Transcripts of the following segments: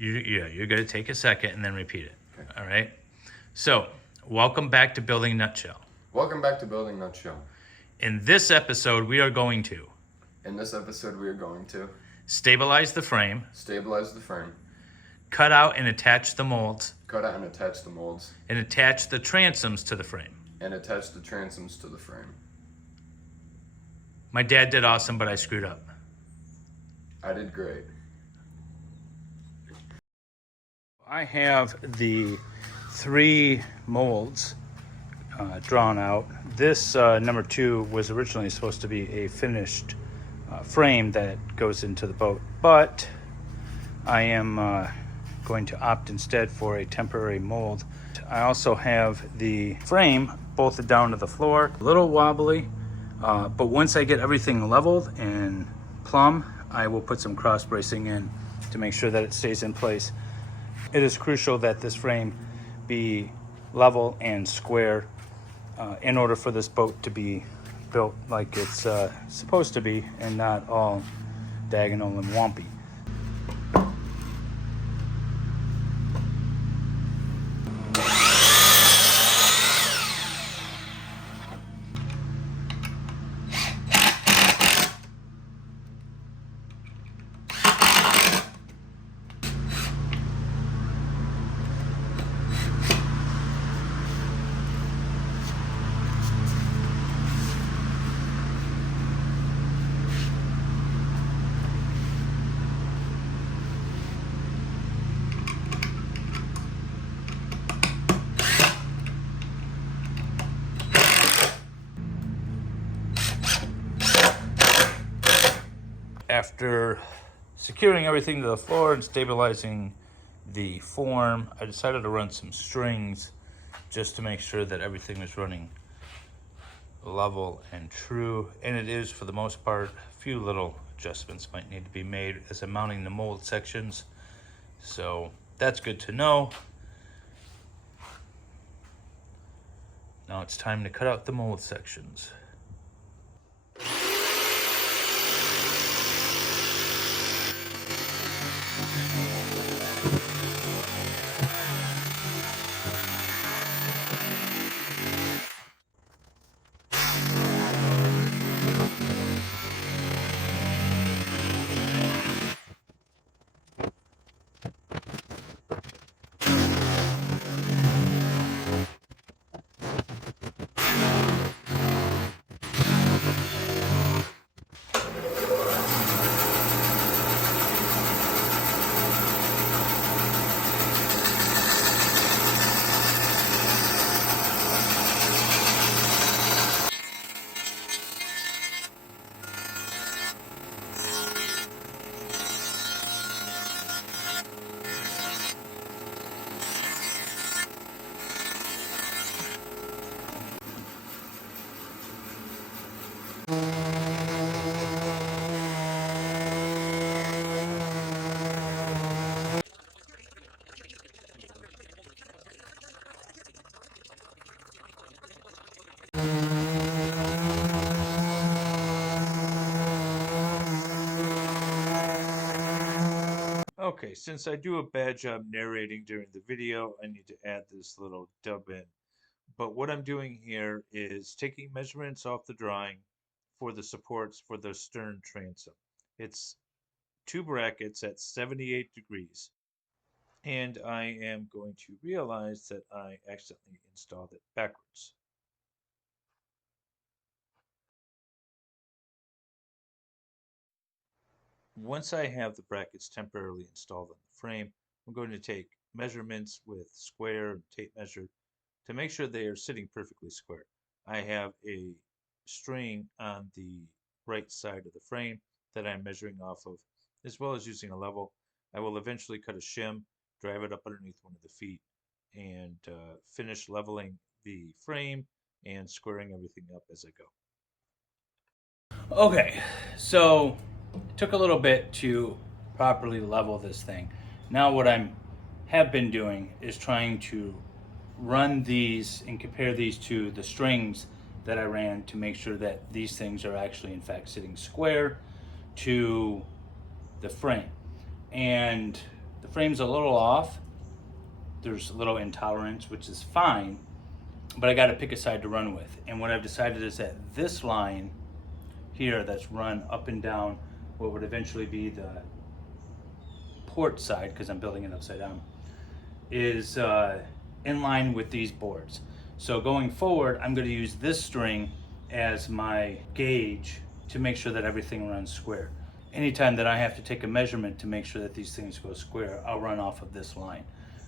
You're going to take a second and then repeat it. Okay. All right. So, welcome back to Building Nutshell. Welcome back to Building Nutshell. In this episode, we are going to In this episode, we are going to stabilize the frame, stabilize the frame, cut out and attach the molds, cut out and attach the molds, and attach the transoms to the frame. and attach the transoms to the frame. My dad did awesome, but I screwed up. I did great. I have the 3 molds drawn out. This number 2 was originally supposed to be a finished frame that goes into the boat, but I am going to opt instead for a temporary mold. I also have the frame bolted down to the floor, a little wobbly, but once I get everything leveled and plumb, I will put some cross bracing in to make sure that it stays in place. It is crucial that this frame be level and square in order for this boat to be built like it's supposed to be and not all diagonal and wompy. After securing everything to the floor and stabilizing the form, I decided to run some strings just to make sure that everything is running level and true. And it is, for the most part. A few little adjustments might need to be made as I'm mounting the mold sections. So that's good to know. Now it's time to cut out the mold sections. Okay, since I do a bad job narrating during the video, I need to add this little dub in. But what I'm doing here is taking measurements off the drawing for the supports for the stern transom. It's 2 brackets at 78 degrees. And I am going to realize that I accidentally installed it backwards. Once I have the brackets temporarily installed on the frame, I'm going to take measurements with square and tape measure to make sure they are sitting perfectly square. I have a string on the right side of the frame that I'm measuring off of, as well as using a level. I will eventually cut a shim, drive it up underneath one of the feet, and finish leveling the frame and squaring everything up as I go. Okay, so it took a little bit to properly level this thing. Now what I have been doing is trying to run these and compare these to the strings that I ran to make sure that these things are actually in fact sitting square to the frame. And the frame's a little off. There's a little intolerance, which is fine, but I got to pick a side to run with. And what I've decided is that this line here that's run up and down what would eventually be the port side, because I'm building it upside down, is in line with these boards. So going forward, I'm going to use this string as my gauge to make sure that everything runs square. Anytime that I have to take a measurement to make sure that these things go square, I'll run off of this line.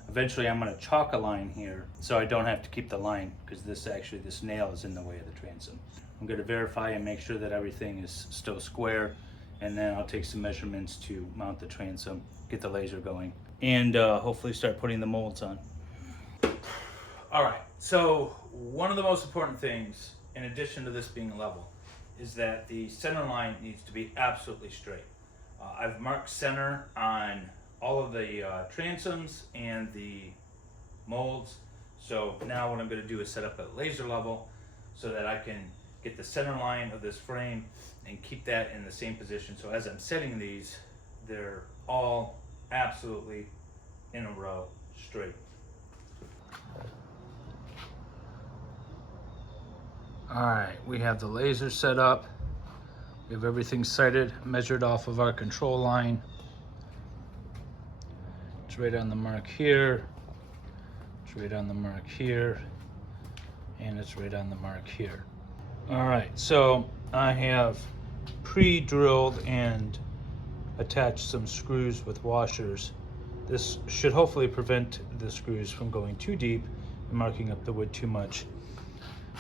Eventually I'm going to chalk a line here so I don't have to keep the line, because this nail is in the way of the transom. I'm going to verify and make sure that everything is still square, and then I'll take some measurements to mount the transom, get the laser going, and hopefully start putting the molds on. All right, so one of the most important things, in addition to this being level, is that the center line needs to be absolutely straight. I've marked center on all of the transoms and the molds. So now what I'm going to do is set up a laser level so that I can get the center line of this frame and keep that in the same position. So as I'm setting these, they're all absolutely in a row straight. All right, we have the laser set up. We have everything sighted, measured off of our control line. It's right on the mark here. It's right on the mark here. And it's right on the mark here. All right, so I have pre-drilled and attached some screws with washers. This should hopefully prevent the screws from going too deep and marking up the wood too much.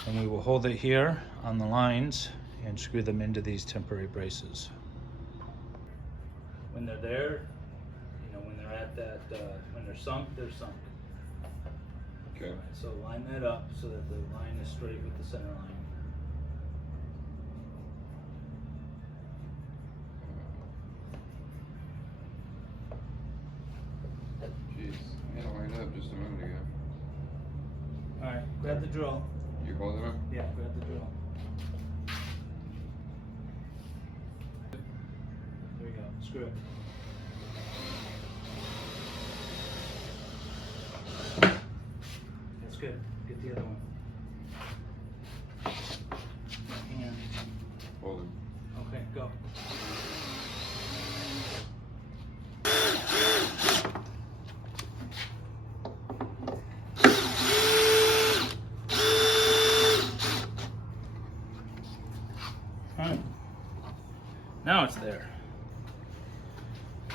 And we will hold it here on the lines and screw them into these temporary braces. When they're there, when they're at that, when they're sunk, they're sunk. Okay. Right, so line that up so that the line is straight with the center line. Jeez, I had it lined up just a minute ago. All right, grab the drill. You holding it? Yeah, grab the drill. There you go, screw it. That's good. Get the other one. Hand. Hold it. Okay, go. Alright. Now it's there.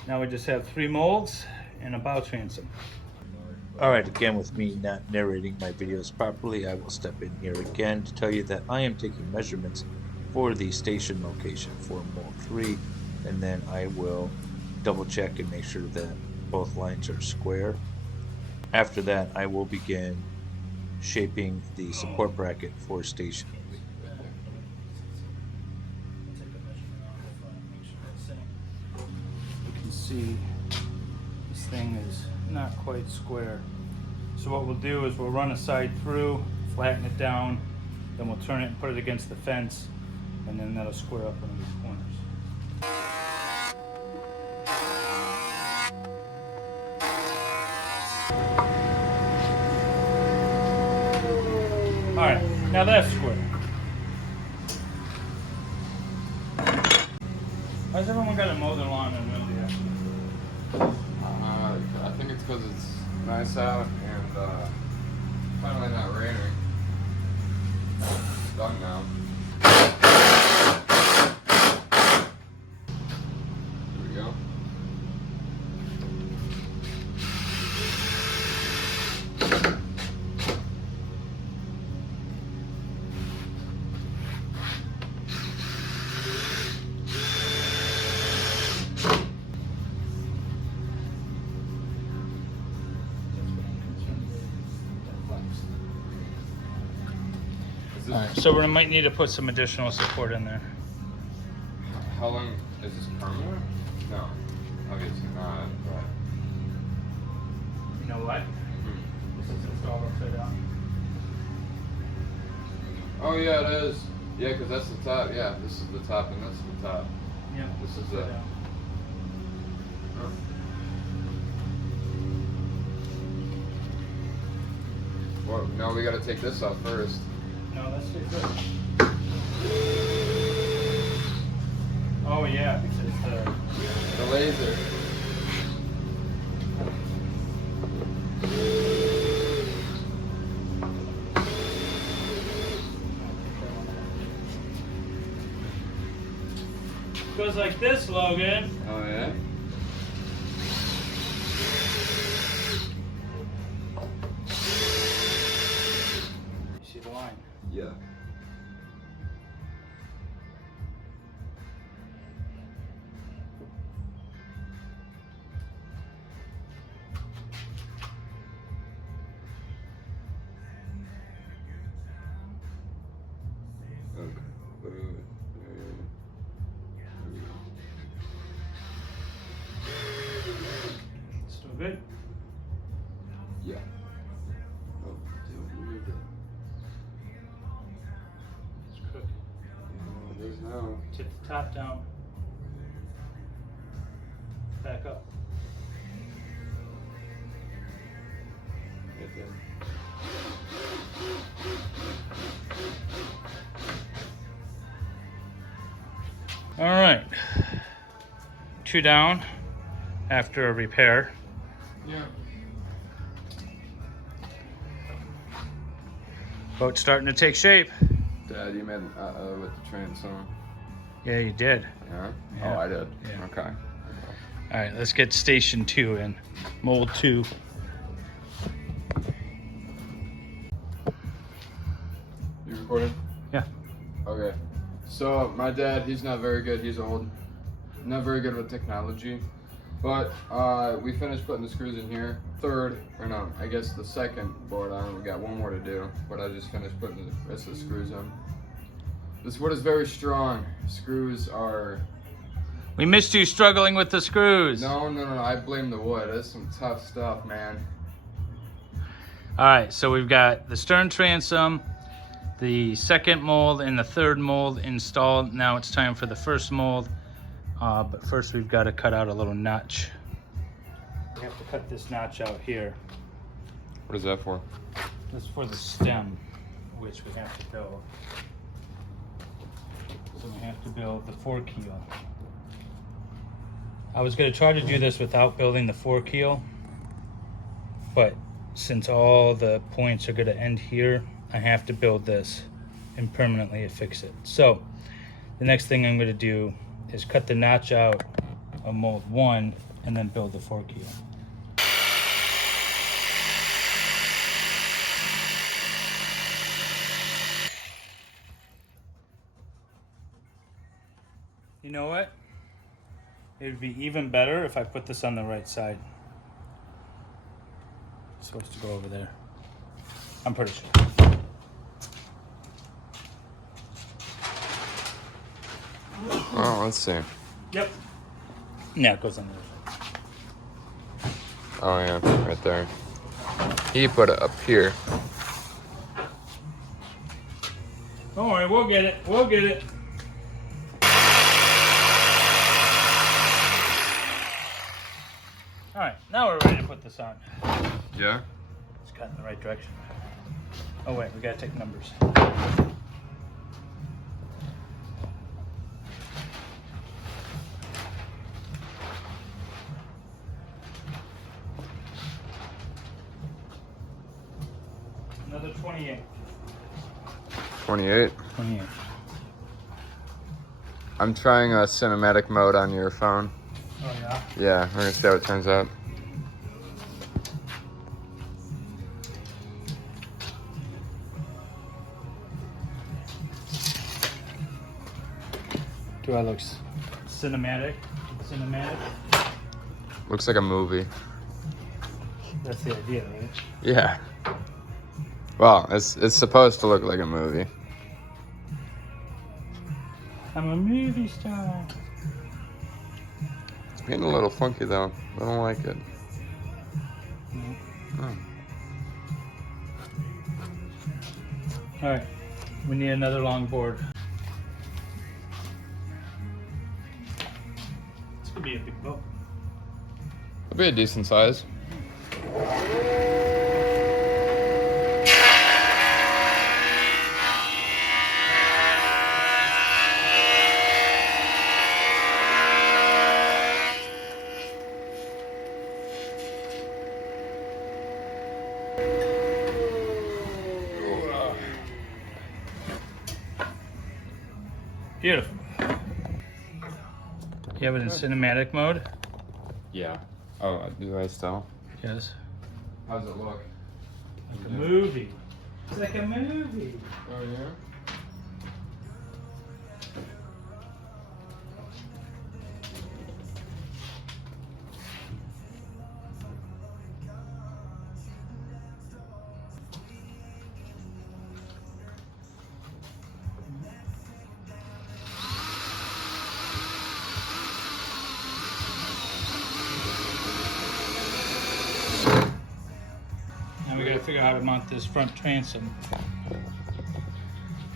Now we just have 3 molds and a bow transom. Alright, again with me not narrating my videos properly, I will step in here again to tell you that I am taking measurements for the station location for mold 3, and then I will double check and make sure that both lines are square. After that, I will begin shaping the support bracket for station. You can see this thing is not quite square. So what we'll do is we'll run a side through, flatten it down, then we'll turn it and put it against the fence, and then that'll square up on these corners. All right, now that's square. How's everyone got to mow their lawn in windy? I think it's because it's nice out and finally not raining. It's done now. Here we go. Alright, so we might need to put some additional support in there. How long is this permanent? No, obviously not. But You know what? This is installed upside down. oh yeah, it is. Yeah, because that's the top. Yeah, this is the top and that's the top. Yeah. This is upside the. down. Huh. Well, no, we gotta take this off first. No, let's take this. Oh yeah, because The laser. goes like this, Logan. Oh yeah? You see the line? Yeah. Still good? Yeah. Oh, dude, weird. It's crooked. Yeah, it is now. Tip the top down. Back up. Right there. All right. 2 down after a repair. Yeah. Boat's starting to take shape. Dad, you made with the transom. Yeah, you did. Yeah? Yeah. Oh, I did. Yeah. Okay. All right, let's get station 2 in. Mold 2. You recording? Yeah. Okay. So my dad, he's not very good. He's old. Not very good with technology. But we finished putting the screws in here. I guess the second board on. We got one more to do, but I just finished putting the rest of the screws in. This wood is very strong. Screws are... We missed you struggling with the screws. No, I blame the wood. That's some tough stuff, man. All right, so we've got the stern transom, the second mold, and the third mold installed. Now it's time for the first mold. But first we've got to cut out a little notch. We have to cut this notch out here. What is that for? This is for the stem, which we have to build. So we have to build the fork heel. I was going to try to do this without building the fork heel, but since all the points are going to end here, I have to build this and permanently affix it. So the next thing I'm going to do is cut the notch out of mold 1 and then build the fork heel. You know what? It would be even better if I put this on the right side. It's supposed to go over there. I'm pretty sure. Oh, let's see. Yep. Yeah, it goes on the other side. Oh yeah, right there. He put it up here. Don't worry, we'll get it. We'll get it. All right, now we're ready to put this on. Yeah? It's cut in the right direction. Oh wait, we gotta take numbers. Another 28. 28. 28. I'm trying a cinematic mode on your phone. Oh yeah? Yeah, we're gonna see how it turns out. Do I look cinematic? Cinematic? Looks like a movie. That's the idea, right? Yeah. Well, it's supposed to look like a movie. I'm a movie star. It's getting a little funky though. I don't like it. Oh. All right, we need another long board. This could be a big boat. It'll be a decent size. Beautiful. You have it in cinematic mode? Yeah. Oh, do I still? Yes. How's it look? Like a movie. It's like a movie. Oh yeah. Now we gotta figure out how to mount this front transom.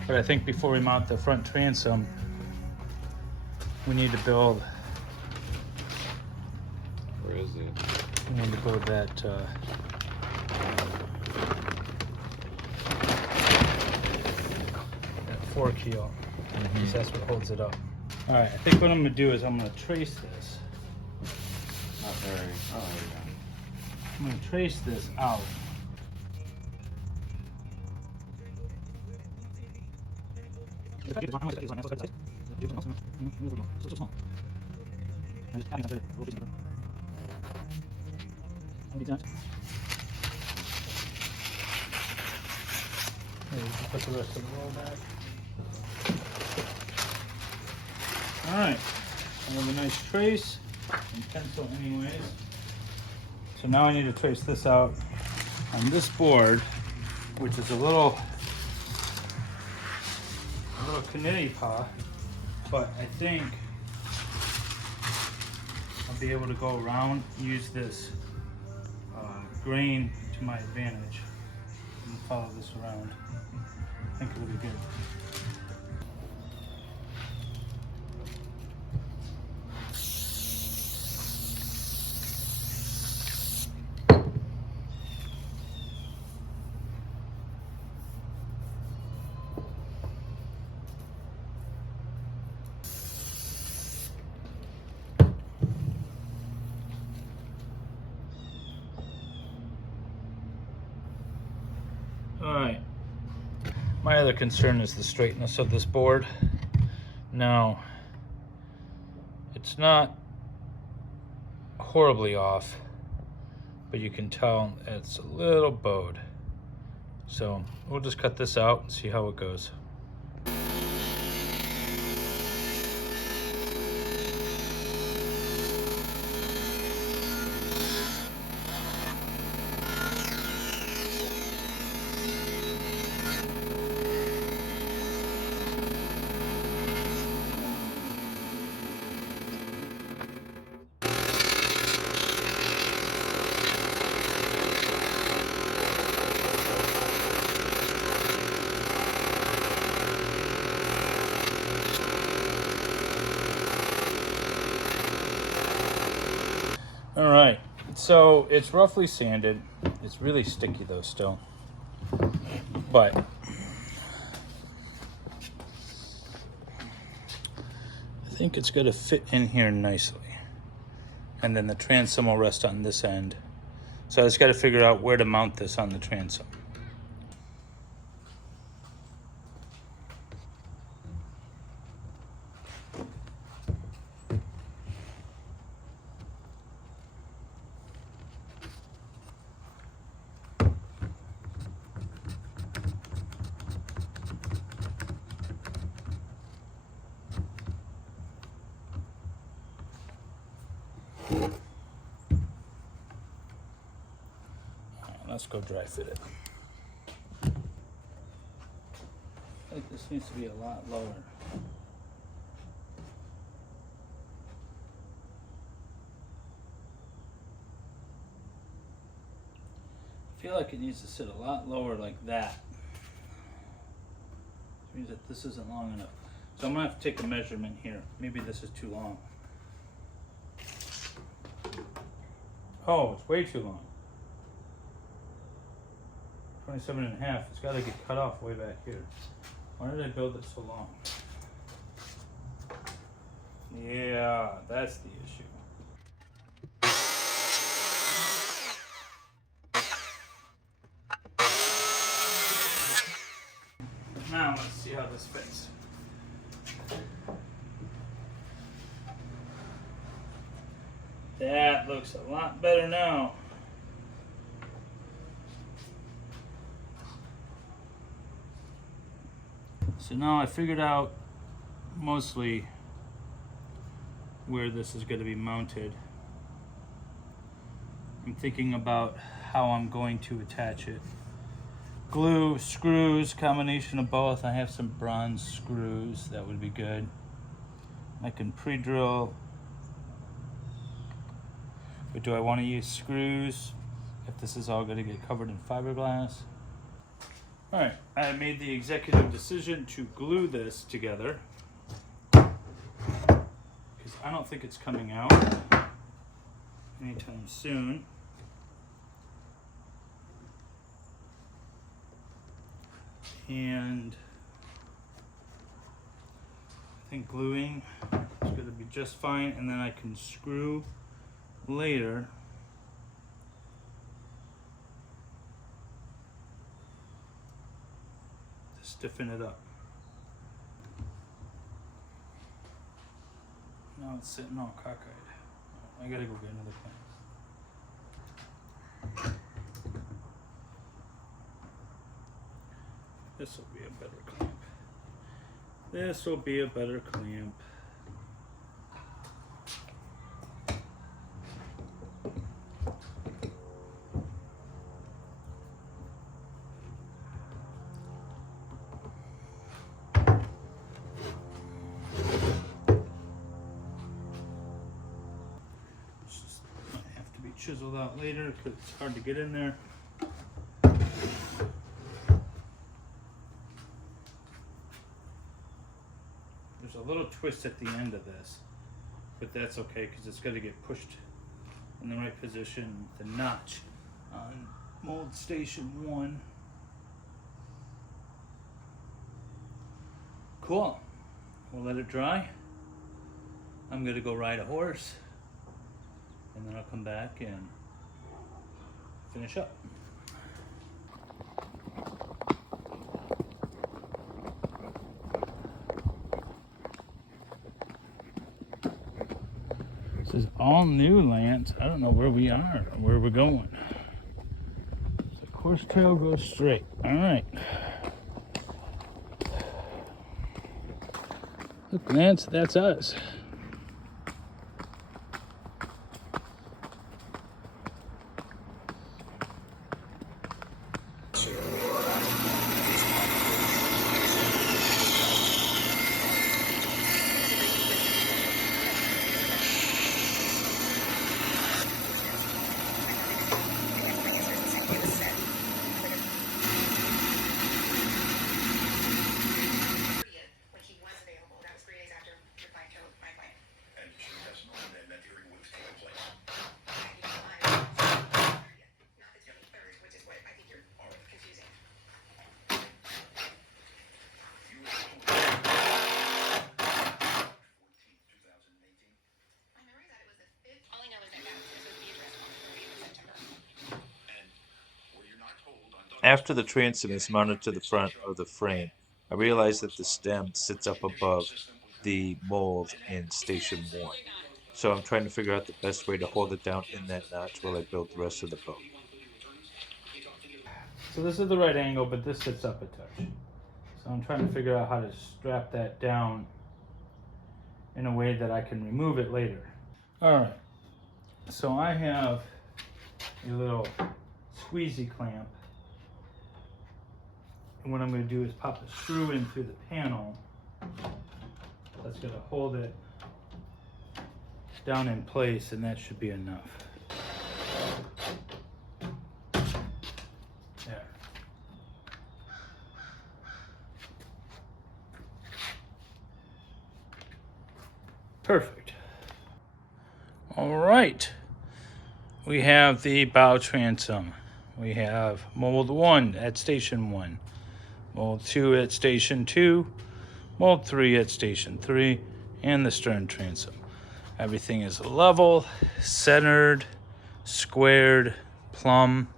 But I think before we mount the front transom, we need to build. Where is it? We need to build that. That fork heel. Because that's what holds it up. All right. I think what I'm gonna do is I'm gonna trace this. Not very. Oh, there you I'm gonna trace this out. Put the rest of the roll back. All right, I have a nice trace and pencil anyways. So now I need to trace this out on this board, which is a little canary paw, but I think I'll be able to go around, use this grain to my advantage, and follow this around. I think it'll be good. All right. My other concern is the straightness of this board. Now, it's not horribly off, but you can tell it's a little bowed. So we'll just cut this out and see how it goes. All right, so it's roughly sanded. It's really sticky though still, but I think it's gonna fit in here nicely. And then the transom will rest on this end. So I just gotta figure out where to mount this on the transom. Let's go dry fit it. I think this needs to be a lot lower. I feel like it needs to sit a lot lower like that. Which means that this isn't long enough. So I'm gonna have to take a measurement here. Maybe this is too long. Oh, it's way too long. 27.5. It's got to get cut off way back here. Why did I build it so long? Yeah, that's the issue. Now let's see how this fits. looks a lot better now. So now I figured out mostly where this is going to be mounted. I'm thinking about how I'm going to attach it. Glue, screws, combination of both. I have some bronze screws, that would be good. I can pre-drill. But do I want to use screws if this is all going to get covered in fiberglass? Alright, I made the executive decision to glue this together because I don't think it's coming out anytime soon. And I think gluing is going to be just fine, and then I can screw later to stiffen it up. Now it's sitting all cockeyed. I gotta go get another clamp. This will be a better clamp. This will be a better clamp. Might have to be chiseled out later because it's hard to get in there. There's a little twist at the end of this, but that's okay because it's going to get pushed in the right position with the notch on mold station 1. Cool. We'll let it dry. I'm going to go ride a horse, and then I'll come back and finish up. This is all new, Lance. I don't know where we are or where we're going. The course trail goes straight. All right. Look, Lance, that's us. After the transom is mounted to the front of the frame, I realize that the stem sits up above the mold in station 1. So I'm trying to figure out the best way to hold it down in that notch while I build the rest of the boat. So this is the right angle, but this sits up a touch. So I'm trying to figure out how to strap that down in a way that I can remove it later. All right, so I have a little squeezy clamp. And what I'm going to do is pop a screw in through the panel. That's going to hold it down in place, and that should be enough. There. Perfect. All right. We have the bow transom. We have mold 1 at station 1. Mold 2 at station 2, mold 3 at station 3, and the stern transom. Everything is level, centered, squared, plumb.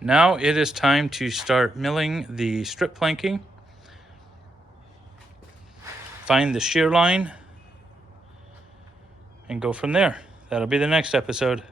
Now it is time to start milling the strip planking. Find the shear line, and go from there. That'll be the next episode.